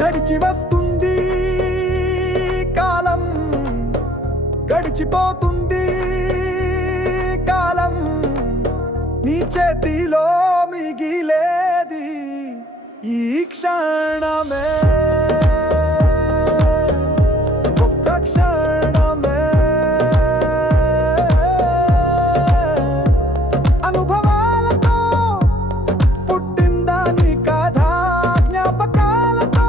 నడిచి వస్తుంది కాలం, గడిచిపోతుంది కాలం, నీ చేతిలో మిగిలేది ఈ క్షణమే, ఒక్క క్షణమే. అనుభవాలతో పుట్టిందా నీ కథ, జ్ఞాపకాలతో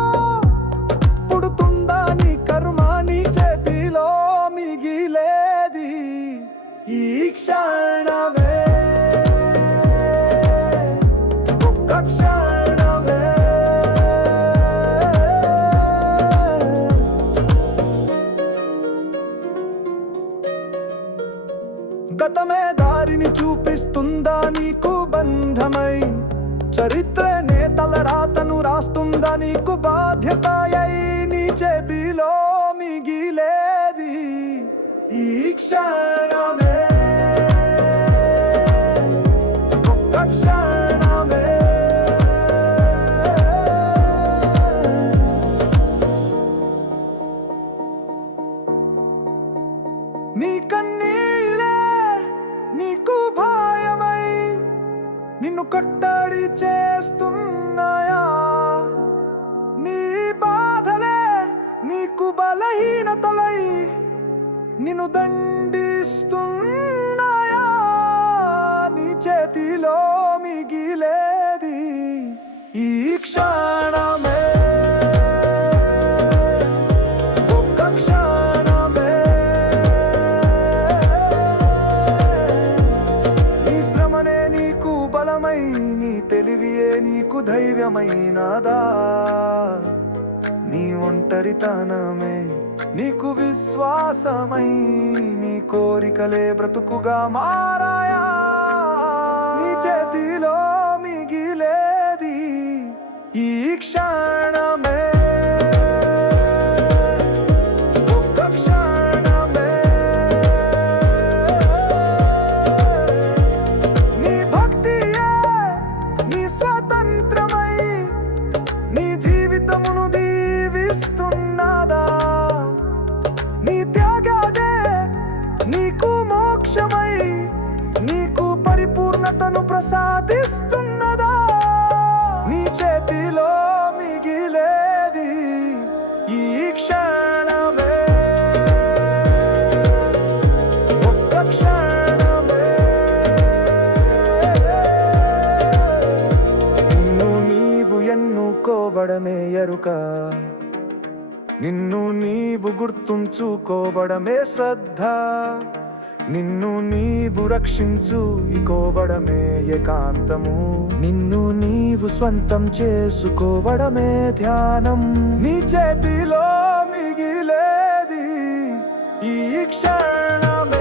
పుడుతుందా నీ కర్మ, నీ చేతిలో మిగిలేది ఈ క్షణమే, ఒక్క క్షణమే. గతమే దారిని చూపిస్తుందా నీకు బంధమై, చరిత్రనే తలరాతను రాస్తుందా నీకు బాధ్యత అయి, నీ చేతిలో మిగిలేది ఈ క్షణమే, ఒక్క క్షణమే. నీ కన్నీళ్ళే నీకు భయమై నిన్ను కట్టడి చేస్తున్నాయా, నీ బాధలే నీకు బలహీనతలై నిన్ను దండిస్తున్నాయా, నీ చేతిలో మిగిలేది ఈ క్షణమే, ఒక్క క్షణమే. నీ శ్రమనే నీకు బలమై, నీ తెలివియే నీకు ధైర్యమైనదా, నీ ఒంటరితనమే నీకు విశ్వాసమై, నీ కోరికలే బ్రతుకుగా మారాయా, నీ చేతిలో మిగిలేది ఈ క్షణమే, ఒక్క క్షణమే. నీ భక్తియే నీ స్వాతంత్రమై, నీ జీవితమును దీవిస్తున్నదా, నీ త్యాగదే నీకు మోక్షమై, నీకు పరిపూర్ణతను ప్రసాదిస్తున్నదా, నీ చేతిలో మిగిలేది ఈ క్షణమే, ఒక్క క్షణమే. నిన్ను నీవు ఎన్నుకోవడమే ఎరుక, నిన్ను నీవు గుర్తుంచుకోవడమే శ్రద్ధ, నిన్ను నీవు రక్షించుకోవడమే ఏకాంతము, నిన్ను నీవు స్వంతం చేసుకోవడమే ధ్యానం, నీ చేతిలో మిగిలేది ఈ క్షణమే.